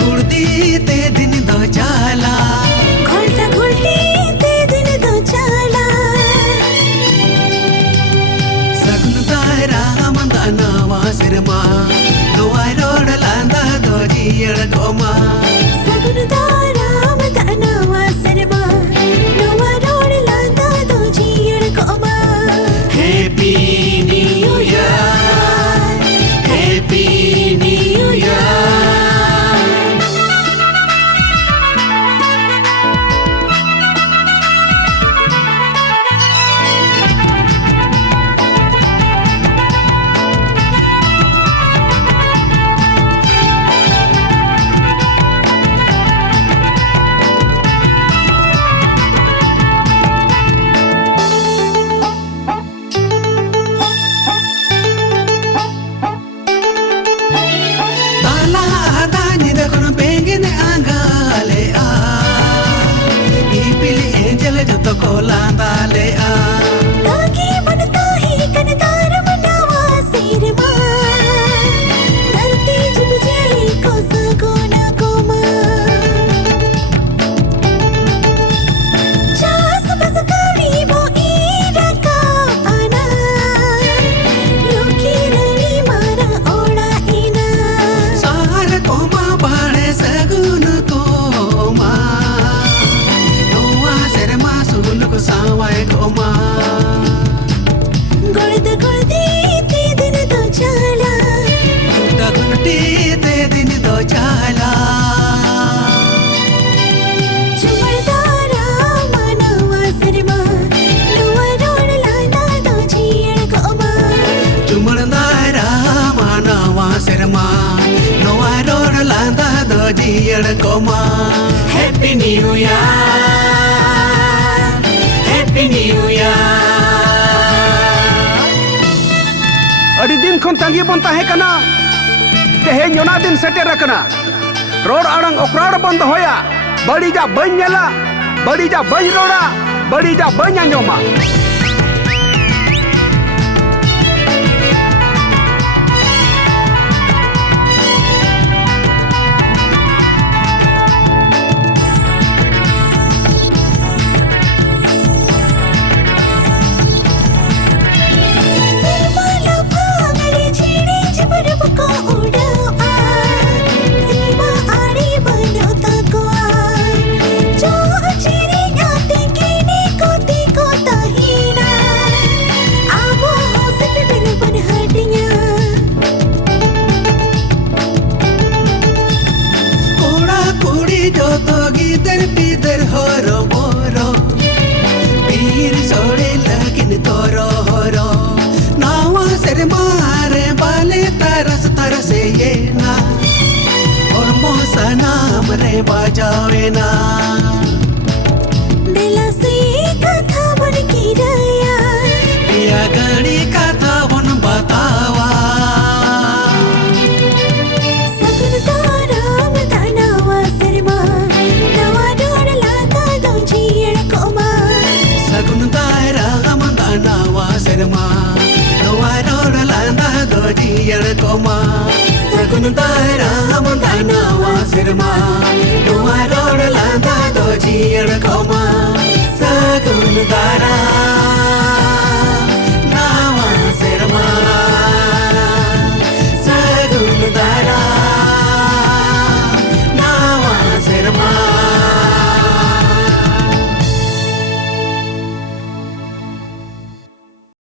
गुड़ती ते दिन दो चाला घोल्टा घोल्टी ते दिन दो चाला सगुन तारा मंदा नवा सिरमा नवाई रोड लांदा दो जियड़ कोमा सगुन तारा मंदा नवा सिरमा नवा रोड लांदा दो जियड़ कोमा happy new year happy new year जतो कोलांदा ले आ ताकि बनता ही कनकार मनावा सिरमा धरती जब जली को सगुना कोमा चास बस कवी वो ईरा का आना लोकी रनी मारा ओड़ा इना सार कोमा बाड़े सगुन कोमा को सावाए कोमा गुड़दी ते दिन दो चाला गुड़ती ते दिन दो चाला चुमड़दारा मानवा सिरमा नवा रोड लांदा दो जियड़ कोमा चुमड़दारा मानवा सिरमा नवा रोड लांदा दो जियड़ कोमा happy new year happy new year अड़ी दिन खन तांगी बन ताहे कना तेहेन योना दिन सेटेर रखना रोड आड़ंग ओकराड़ बंद होया बड़ीजा बन नेला बड़ीजा बन रोड़ा बड़ीजा बन आंजोमा जो तो गिदर पिदर होरो मोरो पीर सोड़े लगिन तोरो होरो नावा सर मारे बाले तरस तरसे ये ना और मोसा नाम रे बजावे ना दिला से कथा बन की रया पिया गड़ी कथा बन बतावा सगुन तारा मंदा नवा सिरमा नवा रोड लांदा दो जियड़ कोमा सगुन तारा मंदा नवा सिरमा नवा रोड लांदा दो जियड़ कोमा सगुन तारा मंदा नवा सिरमा नवा रोड लांदा दो जियड़ कोमा सगुन तारा